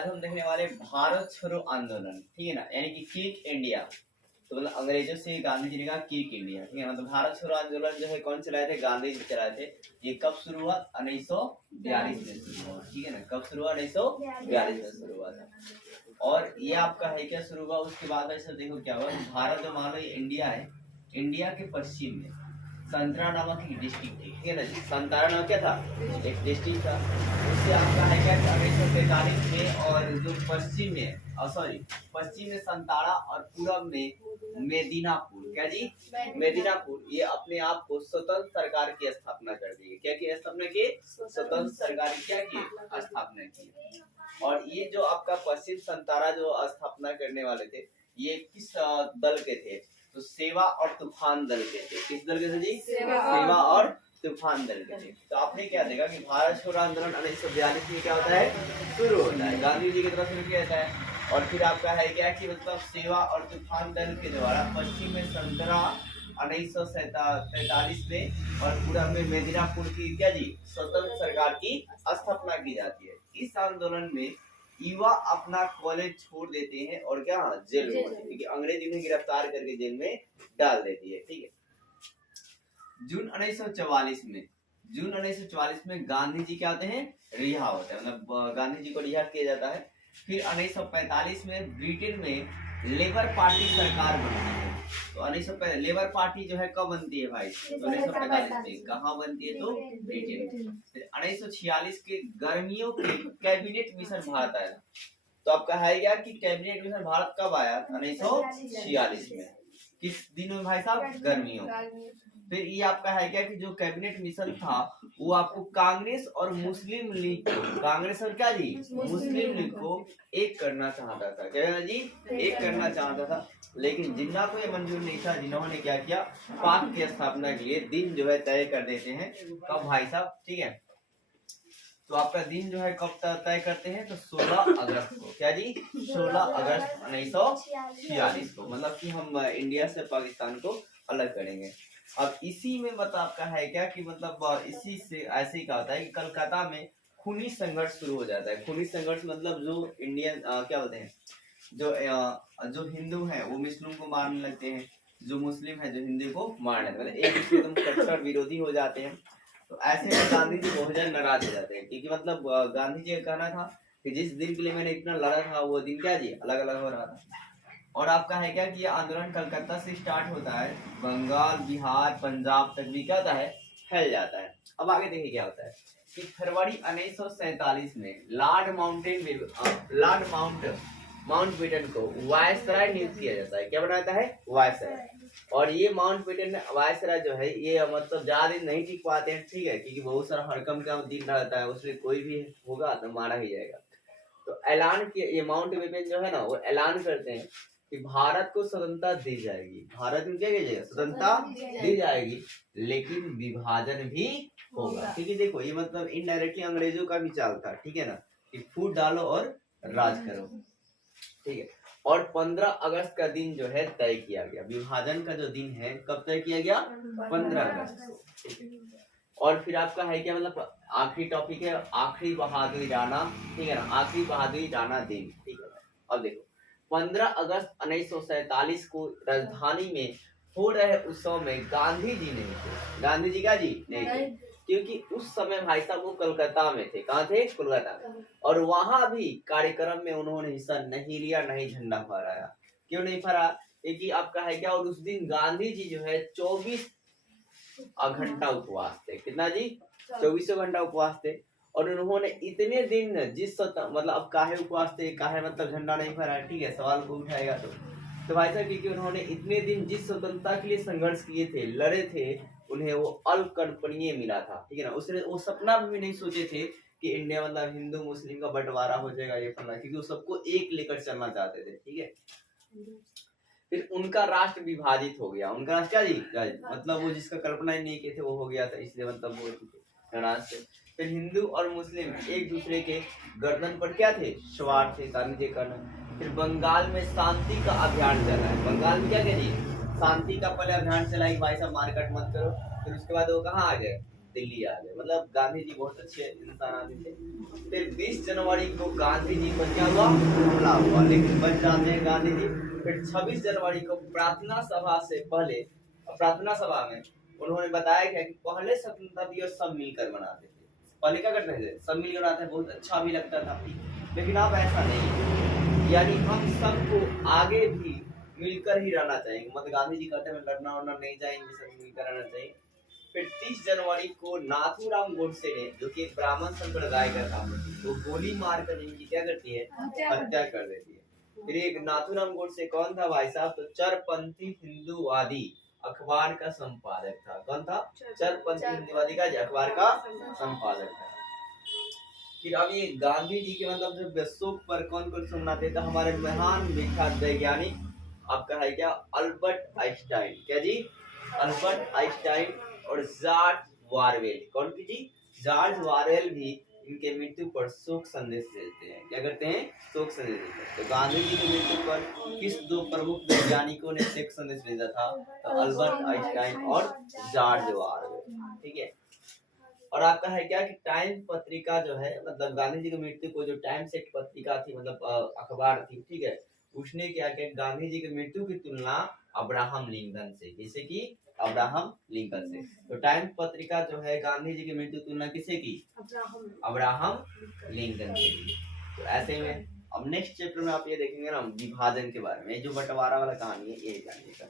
आज हम देखने वाले भारत छोड़ो आंदोलन, ठीक है ना, यानी कि क्विट इंडिया। तो मतलब अंग्रेजों से गांधी जी ने कहा क्विट इंडिया, ठीक है ना। तो भारत छोड़ो आंदोलन जो है कौन चलाए थे? गांधी जी चलाए थे। ये कब शुरू हुआ? 1942 में शुरू हुआ, ठीक है ना। कब शुरू हुआ? 1942 में शुरू हुआ था। और ये आपका है क्या शुरू हुआ, उसके बाद ऐसा देखो क्या हुआ। भारत जो मान लो ये इंडिया है, इंडिया के पश्चिम में संतरा नामक एक डिस्ट्रिक्ट थी, ठीक है ना। संतरा नाम क्या था? एक डिस्ट्रिक्ट था। उससे आपका है क्या 1943 में, और जो पश्चिम में पश्चिम में संताड़ा और पूरब में मेदिनापुर, क्या जी? मेदिनापुर, ये अपने आप को स्वतंत्र सरकार की स्थापना कर दी। क्या की स्थापना की? स्वतंत्र सरकार की क्या की स्थापना की। और ये जो आपका पश्चिम संताड़ा जो स्थापना करने वाले थे, ये किस दल के थे? तो सेवा और तूफान दल के थे। किस दल के थे जी? सेवा और तूफान दल के थे। तो आपने क्या देखा कि भारत छोड़ो आंदोलन 1942 में क्या होता है? शुरू होता है, गांधी जी की तरफ शुरू किया जाता है। और फिर आपका है क्या कि मतलब सेवा और तूफान दल के द्वारा पश्चिम में संतरा 1943 में और पूरब में मेदिनापुर की क्या जी स्वतंत्र सरकार की स्थापना की जाती है। इस आंदोलन में युवा अपना कॉलेज छोड़ देते हैं और क्या जेल में होते हैं, क्योंकि अंग्रेज उन्हें गिरफ्तार करके जेल में डाल देती है, ठीक है। जून 1944 में गांधी जी क्या होते हैं? रिहा होते हैं, मतलब गांधी जी को रिहा किया जाता है। फिर 1945 में ब्रिटेन में लेबर पार्टी सरकार बनती है। तो 1945 लेबर पार्टी जो है कब बनती है भाई? 1945 में। कहाँ बनती है? तो ब्रिटेन में। फिर 1946 के गर्मियों के कैबिनेट मिशन भारत आया। तो आपका है क्या कि कैबिनेट मिशन भारत कब आया? 1946 में। किस दिन में भाई साहब? गर्मियों। फिर ये आपका है क्या कि जो कैबिनेट मिशन था वो आपको कांग्रेस और मुस्लिम लीग को, कांग्रेस और क्या जी मुस्लिम लीग को एक करना चाहता था। क्या जी? एक करना चाहता था, लेकिन जिन्ना को ये मंजूर नहीं था। जिन्होंने क्या किया? पाक की स्थापना के लिए दिन जो है तय कर देते हैं। कब भाई साहब? ठीक है, तो आपका दिन जो है कब तय करते हैं? तो 16 अगस्त को। क्या जी? 16 अगस्त 1946 को, मतलब कि हम इंडिया से पाकिस्तान को अलग करेंगे। अब इसी में मतलब आपका है क्या कि मतलब इसी से ऐसे ही क्या होता है कि कलकत्ता में खूनी संघर्ष शुरू हो जाता है। खूनी संघर्ष मतलब जो इंडियन क्या बोलते हैं, जो हिंदू हैं वो मुस्लिम को मारने लगते हैं, जो मुस्लिम है जो हिंदू को मारने लगते हैं, एक दूसरे एकदम कट्टर विरोधी हो जाते हैं। तो ऐसे में गांधी जी बहुत ज्यादा नाराज हो जाते हैं, क्योंकि मतलब गांधी जी का कहना था कि जिस दिन के लिए मैंने इतना लड़ा था वो दिन क्या जी अलग अलग हो रहा था। और आपका है क्या कि ये आंदोलन कलकत्ता से स्टार्ट होता है, बंगाल, बिहार, पंजाब तक भी क्या होता है? फैल जाता है। अब आगे देखिए क्या होता है कि फरवरी 1947 में लॉर्ड माउंटबेटन को वायसराय नियुक्त किया जाता है। क्या बनाता है? वायसराय। और ये माउंटबेटन वायसराय जो है ये मतलब ज्यादा दिन नहीं टिक पाते हैं, ठीक है, क्योंकि बहुत सारा हड़कम का दिन रहता है, उसमें कोई भी होगा तो मारा ही जाएगा। तो ऐलान किया, ये माउंटबेटन जो है ना वो ऐलान करते हैं कि भारत को स्वतंत्रता दी जाएगी। भारत में क्या किया जाएगा? स्वतंत्रता दी जाएगी, लेकिन विभाजन भी होगा। ठीक है, देखो ये मतलब इनडायरेक्टली अंग्रेजों का भी चाल था, ठीक है ना, कि फूट डालो और राज करो, ठीक है। और 15 अगस्त का दिन जो है तय किया गया। विभाजन का जो दिन है कब तय किया गया? 15 अगस्त को। और फिर आपका है क्या मतलब आखिरी टॉपिक है आखिरी बहादुरी राणा, ठीक है ना, आखिरी बहादुरी राणा दिन, ठीक है। अब देखो 15 अगस्त 1947 को राजधानी में हो रहे उत्सव में गांधी जी नहीं थे। गांधी जी का जी नहीं थे, क्योंकि उस समय भाई साहब वो कलकत्ता में थे। कहाँ थे? कोलकाता। और वहां भी कार्यक्रम में उन्होंने हिस्सा नहीं लिया, नहीं झंडा फहराया। क्यों नहीं फहरा? क्योंकि आपका है क्या, और उस दिन गांधी जी जो है 24 घंटा उपवास थे। कितना जी? 24 घंटा उपवास थे। और उन्होंने इतने दिन मतलब अब काहे उपवास थे, काहे मतलब झंडा नहीं फहराया, ठीक है, सवाल को उठाएगा तो भाई साहब क्योंकि उन्होंने इतने दिन जिस स्वतंत्रता के लिए संघर्ष किए थे, लड़े थे, उन्हें वो अल्पकल्पनीय मिला था, ठीक है ना। उसने वो सपना भी नहीं सोचे थे कि इंडिया मतलब हिंदू मुस्लिम का बंटवारा हो जाएगा, ये फलना, क्योंकि वो सबको एक लेकर चलना चाहते थे, ठीक है। फिर उनका राष्ट्र विभाजित हो गया। उनका राष्ट्र क्या जी मतलब वो जिसका कल्पना ही नहीं किए थे वो हो गया था, इसलिए मतलब वो नाराज थे। फिर हिंदू और मुस्लिम एक दूसरे के गर्दन पर क्या थे? सवार थे, गांधी जी करना। फिर बंगाल में शांति का अभियान चला है। बंगाल में क्या करिए? शांति का पहले अभियान चला कि भाई साहब मारकाट मत करो। फिर उसके बाद वो कहाँ आ गए? दिल्ली आ गए। मतलब गांधी जी बहुत अच्छे इंसान आदमी थे। फिर 20 जनवरी को गांधी जी पर क्या हुआ, हमला हुआ, लेकिन बच जाते हैं गांधी जी। फिर 26 जनवरी को प्रार्थना सभा से पहले, प्रार्थना सभा में उन्होंने बताया गया कि पहले स्वतंत्रता दिवस सब मिलकर मनाते थे। पहले क्या करते थे, सब मिलकर मनाते थे, बहुत अच्छा भी लगता था। लेकिन अब ऐसा नहीं है, यानी हम सबको आगे भी मिलकर ही रहना चाहिए। मतलब गांधी जी कहते हैं लड़ना वड़ना नहीं चाहिए, सब मिलकर रहना चाहिए। फिर 30 जनवरी को नाथूराम गोडसे ने, जो कि एक ब्राह्मण संप्रदाय का था, तो गोली मारकर इनकी क्या करती है, हत्या कर देती है। फिर एक नाथूराम गोडसे कौन था भाई साहब, तो चरपंथी हिंदूवादी अखबार का संपादक था। कौन था, चरपंथी हिंदूवादी का अखबार का संपादक था। फिर अब ये गांधी जी के मतलब जो शोक पर कौन कौन सुनाते थे, हमारे महान विख्यात वैज्ञानिक आपका है क्या, अल्बर्ट आइंस्टाइन। क्या जी, अल्बर्ट आइंस्टाइन और जॉर्ज वारवेल। कौन की जी, जॉर्ज वारवेल भी इनके मृत्यु पर शोक संदेश भेजते हैं। क्या करते हैं, शोक संदेश भेजते हैं। तो गांधी जी की मृत्यु पर किस दो प्रमुख वैज्ञानिकों ने शोक संदेश भेजा था, तो अल्बर्ट आइंस्टाइन और जॉर्ज वारवेल। ठीक है। और आपका है क्या कि टाइम पत्रिका जो है, मतलब गांधी जी की मृत्यु को जो टाइम्स एक पत्रिका थी, मतलब अखबार थी, ठीक है, उसने क्या किया, गांधी जी की मृत्यु की तुलना अब्राहम लिंकन से, किसे की, अब्राहम लिंकन से। तो टाइम पत्रिका जो है गांधी जी की मृत्यु तुलना किसे की, अब्राहम लिंकन से की। तो ऐसे में अब नेक्स्ट चैप्टर में आप ये देखेंगे ना विभाजन के बारे में, जो बंटवारा वाला कहानी है ये जानिएगा।